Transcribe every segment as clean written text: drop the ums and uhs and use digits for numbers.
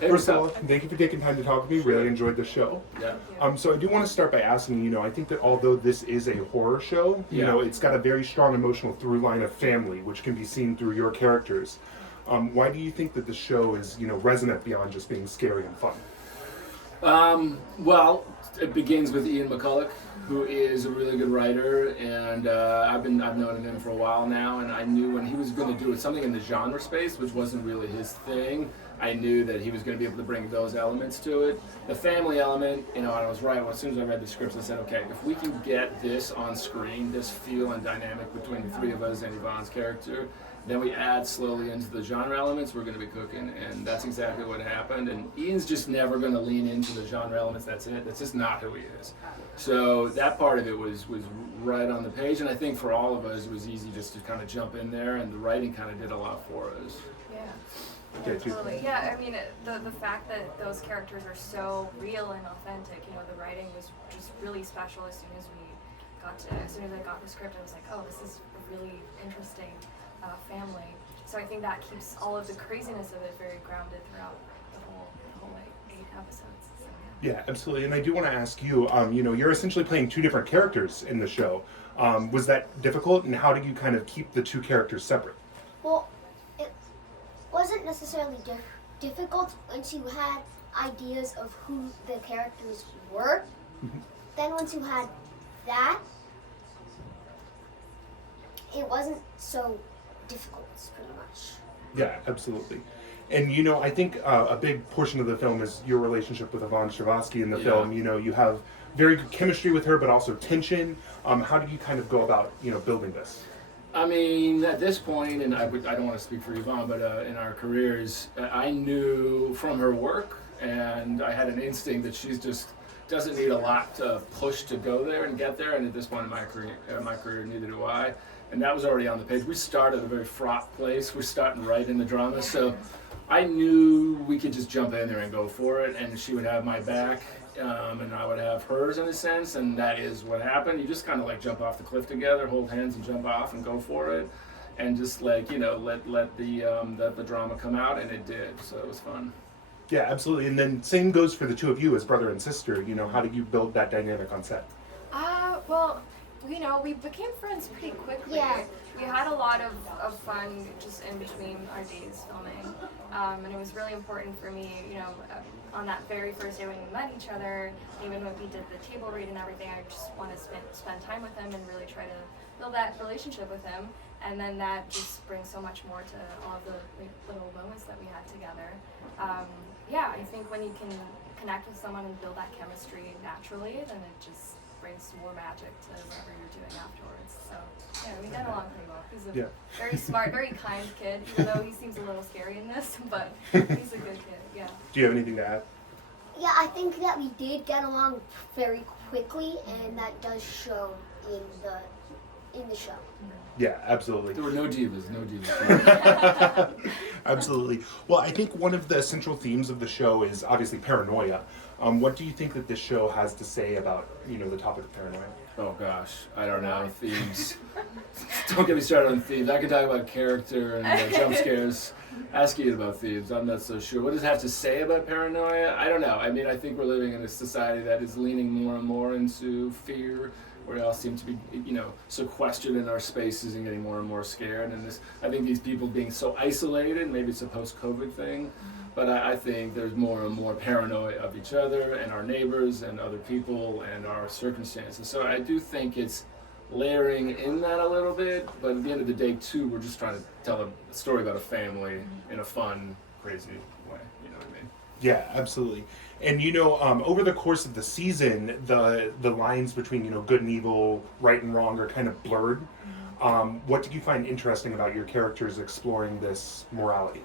Hey, First of all, thank you for taking time to talk with me. Really enjoyed the show. Yeah. So I do want to start by asking, I think that although this is a horror show, it's got a very strong emotional through line of family, which can be seen through your characters. Why do you think that the show is, resonant beyond just being scary and fun? Well, it begins with Ian McCulloch, who is a really good writer, and I've known him for a while now, and I knew when he was going to do something in the genre space, which wasn't really his thing, I knew that he was going to be able to bring those elements to it. The family element, and I was right. As soon as I read the scripts, I said, okay, if we can get this on screen, this feel and dynamic between the three of us and Yvonne's character, then we add slowly into the genre elements, we're going to be cooking, and that's exactly what happened. And Ian's just never going to lean into the genre elements. That's it. That's just not who he is. So that part of it was right on the page, and I think for all of us, it was easy just to kind of jump in there, and the writing kind of did a lot for us. Yeah. Totally. Yeah, I mean, the fact that those characters are so real and authentic, the writing was just really special. As soon as I got the script, I was like, oh, this is a really interesting family. So I think that keeps all of the craziness of it very grounded throughout the whole 8 episodes. So, yeah, absolutely. And I do want to ask you, you're essentially playing two different characters in the show. Was that difficult, and how did you kind of keep the two characters separate? Well, it wasn't necessarily difficult once you had ideas of who the characters were. Then once you had that, it wasn't so difficult, pretty much. Yeah, absolutely. And, I think a big portion of the film is your relationship with Yvonne Strahovski in the film. You have very good chemistry with her, but also tension. How did you kind of go about, building this? I mean, at this point, and I don't want to speak for Yvonne, but in our careers, I knew from her work, and I had an instinct that she's just doesn't need a lot to push to go there and get there. And at this point in my career, neither do I. And that was already on the page. We started at a very fraught place. We're starting right in the drama, so I knew we could just jump in there and go for it, and she would have my back, and I would have hers in a sense, and that is what happened. You just kind of like jump off the cliff together, hold hands and jump off and go for it, and just like, let the drama come out, and it did, so it was fun. Yeah, absolutely. And then same goes for the two of you as brother and sister. How did you build that dynamic on set? Well, we became friends pretty quickly. Yeah. We had a lot of fun just in between our days filming. And it was really important for me, on that very first day when we met each other, even when we did the table read and everything, I just want to spend time with him and really try to build that relationship with him. And then that just brings so much more to all of the little moments that we had together. I think when you can connect with someone and build that chemistry naturally, then it just brings more magic to whatever you're doing afterwards. So, we got along pretty well. He's a very smart, very kind kid, even though he seems a little scary in this, but he's a good kid, yeah. Do you have anything to add? Yeah, I think that we did get along very quickly, and that does show in the show. Yeah, absolutely. There were no divas. Absolutely. Well, I think one of the central themes of the show is obviously paranoia. What do you think that this show has to say about, the topic of paranoia? Oh gosh, I don't know. Themes. Don't get me started on themes. I can talk about character and jump scares. Ask Ian about themes. I'm not so sure. What does it have to say about paranoia? I don't know. I mean, I think we're living in a society that is leaning more and more into fear. We all seem to be, sequestered in our spaces and getting more and more scared. And I think these people being so isolated, maybe it's a post-COVID thing, but I think there's more and more paranoia of each other and our neighbors and other people and our circumstances. So I do think it's layering in that a little bit, but at the end of the day, too, we're just trying to tell a story about a family in a fun, crazy way. You know what I mean? Yeah, absolutely. And over the course of the season, the lines between good and evil, right and wrong, are kind of blurred. What did you find interesting about your characters exploring this morality?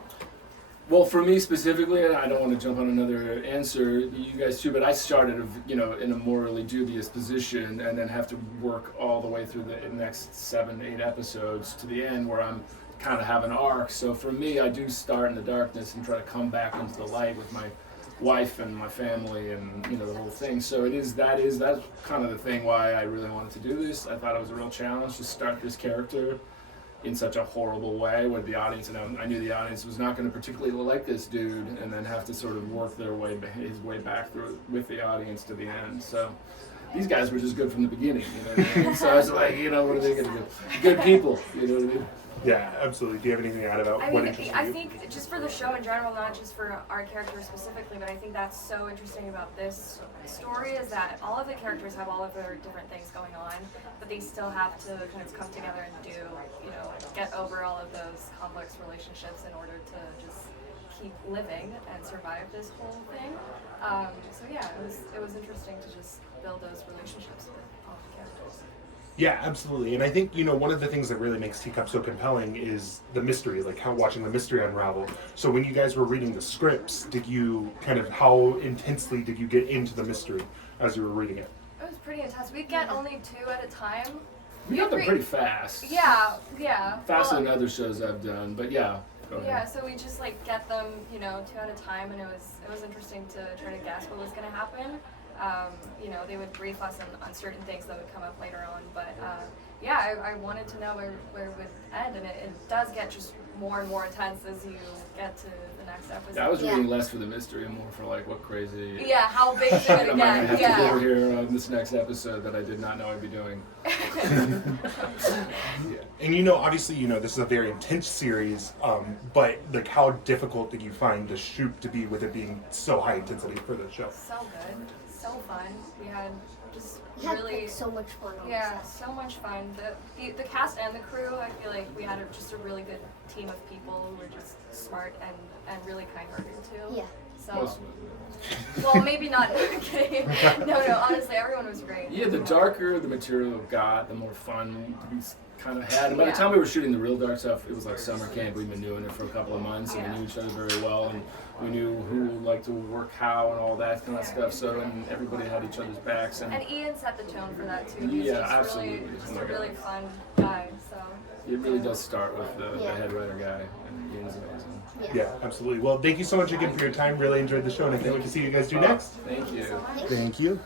Well, for me specifically, and I don't want to jump on another answer, you guys too, but I started, in a morally dubious position, and then have to work all the way through the next 7-8 episodes to the end, where I'm kind of have an arc. So for me, I do start in the darkness and try to come back into the light with my wife and my family and the whole thing. So that's kind of the thing why I really wanted to do this. I thought it was a real challenge to start this character in such a horrible way, where the audience, and I knew the audience was not going to particularly like this dude, and then have to sort of work his way back through it with the audience to the end. So these guys were just good from the beginning, you know what I mean? So I was like, you know, what are they going to do? Good people, you know what I mean? Yeah, absolutely. Do you have anything to add about what interests you? I think just for the show in general, not just for our characters specifically, but I think that's so interesting about this story is that all of the characters have all of their different things going on, but they still have to kind of come together and do, you know, get over all of those complex relationships in order to just keep living and survive this whole thing. So yeah, it was interesting to just build those relationships with all the characters. Yeah, absolutely. And I think, you know, one of the things that really makes Teacup so compelling is the mystery, like how watching the mystery unravel. So when you guys were reading the scripts, how intensely did you get into the mystery as you were reading it? It was pretty intense. We'd get only 2 at a time. We got them pretty fast. Yeah. Faster than other shows I've done, but yeah. Go ahead. Yeah, so we just like get them, you know, 2 at a time, and it was interesting to try to guess what was going to happen. You know, they would brief us on certain things that would come up later on, but yeah, I wanted to know where it would end, and it does get just more and more intense as you get to the next episode. Yeah, I was reading less for the mystery and more for like what crazy. Yeah, how big is it gonna am I gonna get? have to do here on this next episode that I did not know I'd be doing. Yeah. And you know, obviously, you know, this is a very intense series, but like how difficult did you find the shoot to be with it being so high intensity for the show? So good, so fun. We had just We had really like, so much fun on Yeah, set. so much fun. The cast and the crew, I feel like we had just a really good team of people who were just smart and really kind-hearted too. Yeah. So, well, maybe not. Okay. No, honestly, everyone was great. Yeah, the darker the material got, the more fun we kind of had. And by the time we were shooting the real dark stuff, it was like summer camp. We'd been doing it for a couple of months, and we knew each other very well, and we knew who liked to work how and all that kind of stuff. So, and everybody had each other's backs. And Ian set the tone for that too. He's absolutely. just a really fun guy. So it really does start with the head writer guy, and Ian's amazing. Yeah, absolutely. Well, thank you so much again for your time. Really enjoyed the show, and I can't wait to see what you guys do next. Thank you. Thank you.